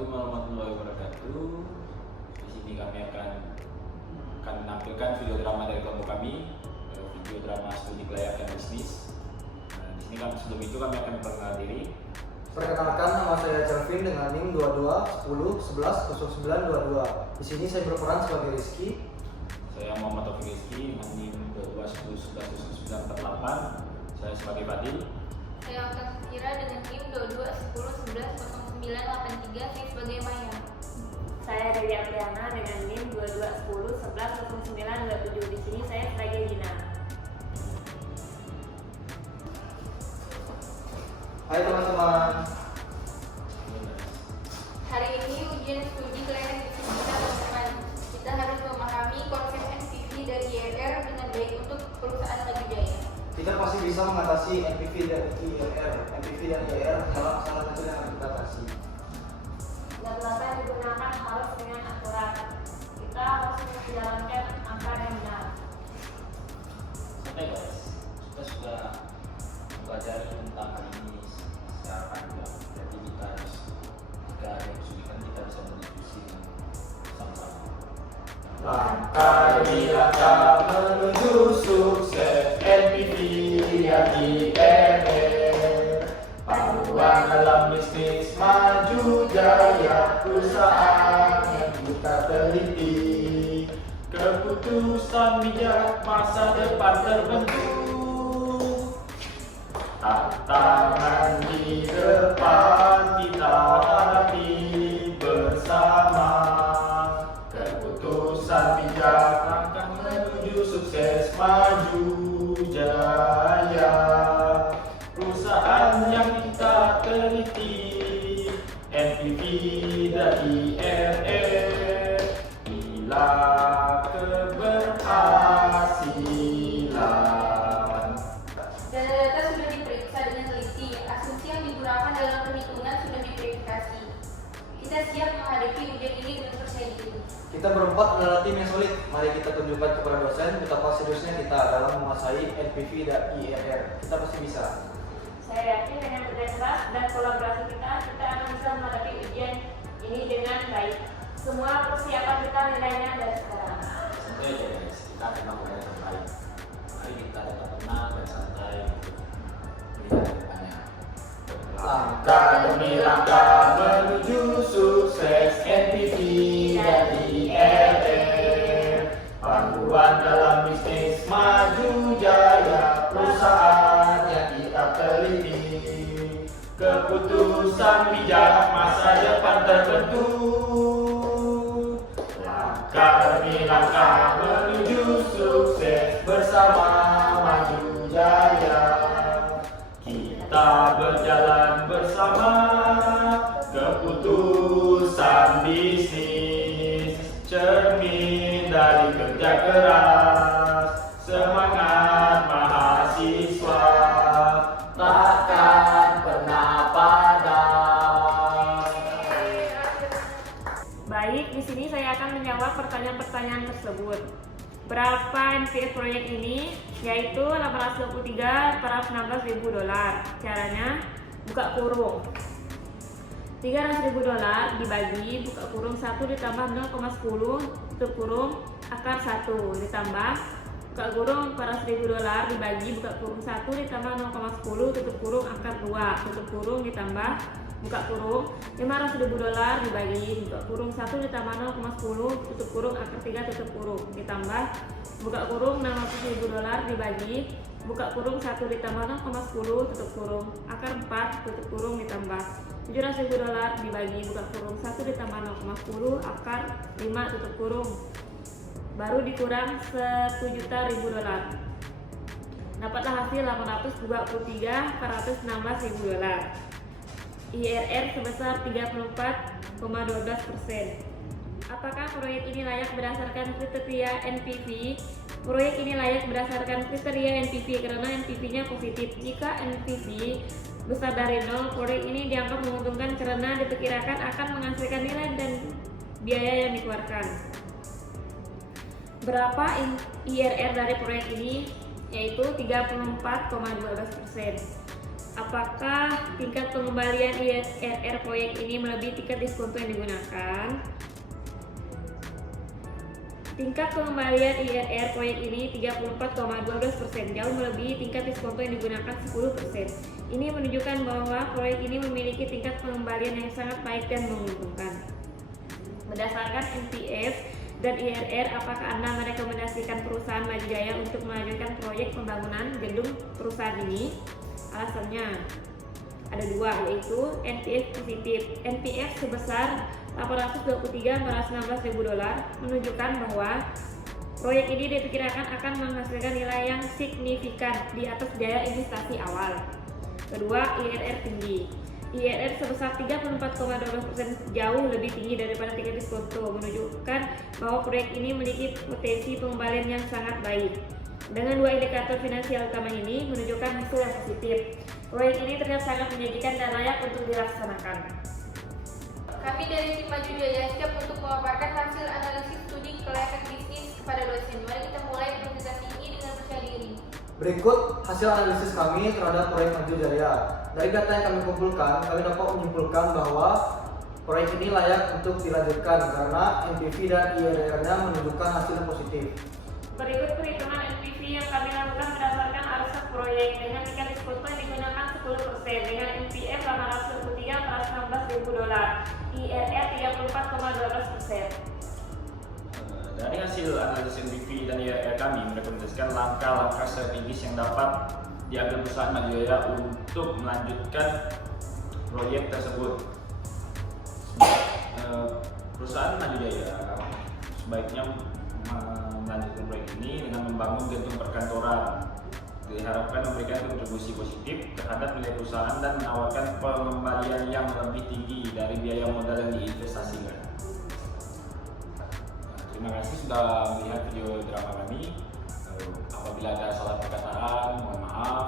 Assalamualaikum warahmatullahi wabarakatuh. Di sini kami akan menampilkan video drama dari kelompok kami, video drama studi kelayakan bisnis. Di sini sebelum itu kami akan memperkenalkan diri. Perkenalkan, nama saya Calvin dengan NIM 22 10 11 09 22. Di sini saya berperan sebagai Rizky. Saya Muhammad Taufik Rizky dengan NIM 22 10 11 09 48. Saya sebagai Fadil. Saya akan Kira dengan NIM 22 10 11 09 83. Saya sebagai Maya. Saya Dewi Apriana dengan NIM 22 10 11 09 27. Di sini saya sebagai Dina. Hai teman-teman. Hari ini ujian studi kelayakan bisnis kita teman-teman. Kita harus memahami konsep NPV dari IRR dengan baik untuk perusahaan Maju Jaya. Kita pasti bisa mengatasi NPV dan IRR. NPV dan IRR adalah salah satu yang harus kita atasi. Data-data yang digunakan harus dengan akurat. Kita harus menjalankan angka yang benar. Oke guys, kita sudah mempelajari tentang hal ini secara panjang. Jadi kita harus, jika ada yang kesulitan, kita bisa berdiskusi sama-sama. Langkah demi langkah menuju sukses NPV dan IRR. Panduan dalam bisnis maju jaya, perusahaan yang kita teliti. Keputusan bijak, masa depan terbentuk. Tantangan di depan kita hadapi bersama. Keputusan bijak akan menuju sukses maju jaya. Perusahaan yang kita teliti, NPV dan IRR, bila keberhasilan. Data-data sudah diperiksa dengan teliti. Asumsi yang digunakan dalam perhitungan sudah diverifikasi. Kita siap menghadapi ujian ini dengan percaya diri. Kita berempat adalah tim yang solid. Mari kita tunjukkan kepada dosen betapa seriusnya kita dalam menguasai NPV dan IRR. Kita pasti bisa. Saya yakin dengan kerja keras dan kolaborasi kita akan bisa menghadapi ujian ini dengan baik. Semua persiapan kita nilainya dari sekarang. Santai aja guys, kita akan melakukan yang terbaik. Mari kita tetap tenang dan santai untuk melihat ke depannya. Langkah demi langkah menuju sukses NPV dan IRR. Panduan dalam bisnis maju jaya, perusahaan yang kita teliti. Keputusan bijak, masa depan terbentuk. Langkah demi langkah menuju sukses bersama maju jaya. Kita berjalan bersama, keputusan bisnis cermin dari kerja keras, semangat mahasiswa takkan pernah padam. Baik, di sini saya akan menjawab pertanyaan-pertanyaan tersebut. Berapa NPV proyek ini? Yaitu 823 per $16.000. Caranya buka kurung. $300.000 dibagi buka kurung 1 ditambah 0,10 tutup kurung akar 1 ditambah buka kurung $400.000 dibagi buka kurung 1 ditambah 0,10 tutup kurung akar 2 tutup kurung ditambah buka kurung $500.000 dibagi buka kurung 1 ditambah 0,10 tutup kurung akar 3 tutup kurung ditambah buka kurung $600.000 dibagi buka kurung 1 ditambah 0,10 tutup kurung akar 4 tutup kurung ditambah $700.000 dibagi buka kurung 1 ditambah 0,10 akar 5 tutup kurung baru dikurang $1.000.000. Dapatlah hasil $823.416.000. IRR sebesar 34,12%. Apakah proyek ini layak berdasarkan kriteria NPV? Proyek ini layak berdasarkan kriteria NPV karena NPV-nya positif. Jika NPV besar dari 0, proyek ini dianggap menguntungkan karena diperkirakan akan menghasilkan nilai dan biaya yang dikeluarkan. Berapa IRR dari proyek ini? Yaitu 34,12%. apakah tingkat pengembalian IRR proyek ini melebihi tingkat diskonto yang digunakan? Tingkat pengembalian IRR proyek ini 34,12%, jauh melebihi tingkat diskonto yang digunakan 10%. Ini menunjukkan bahwa proyek ini memiliki tingkat pengembalian yang sangat baik dan menguntungkan. Berdasarkan NPF dan IRR, apakah Anda merekomendasikan perusahaan Maju Jaya untuk melanjutkan proyek pembangunan gedung perusahaan ini? Alasannya ada dua, yaitu NPF positif. NPF sebesar $823,416.000 menunjukkan bahwa proyek ini diperkirakan akan menghasilkan nilai yang signifikan di atas biaya investasi awal. Kedua, IRR tinggi. IRR sebesar 34,12%, jauh lebih tinggi daripada tingkat diskonto, menunjukkan bahwa proyek ini memiliki potensi pengembalian yang sangat baik. Dengan dua indikator finansial utama ini menunjukkan hasil yang positif. Proyek ini terlihat sangat menjanjikan dan layak untuk dilaksanakan. Kami dari tim Maju Jaya siap untuk memaparkan hasil analisis studi kelayakan bisnis kepada dosen. Mari kita mulai presentasi ini dengan percaya diri. Berikut hasil analisis kami terhadap proyek Maju Jaya. Dari data yang kami kumpulkan, kami dapat menyimpulkan bahwa proyek ini layak untuk dilanjutkan karena NPV dan IRR-nya menunjukkan hasil yang positif. Berikut perhitungan NPV yang kami lakukan berdasarkan arus proyek dengan tingkat diskonto yang digunakan 10% dengan NPF $823,416.000, IRR 34,12%. Dari hasil analisis NPV dan IRR kami merekomendasikan langkah-langkah strategis yang dapat diambil perusahaan Maju Jaya untuk melanjutkan proyek tersebut. Perusahaan Maju Jaya sebaiknya melanjutkan proyek ini dengan membangun gedung perkantoran. Diharapkan memberikan kontribusi positif terhadap nilai perusahaan dan menawarkan pengembalian yang lebih tinggi dari biaya modal yang diinvestasikan. Terima kasih sudah melihat video drama kami. Apabila ada salah perkataan, mohon maaf.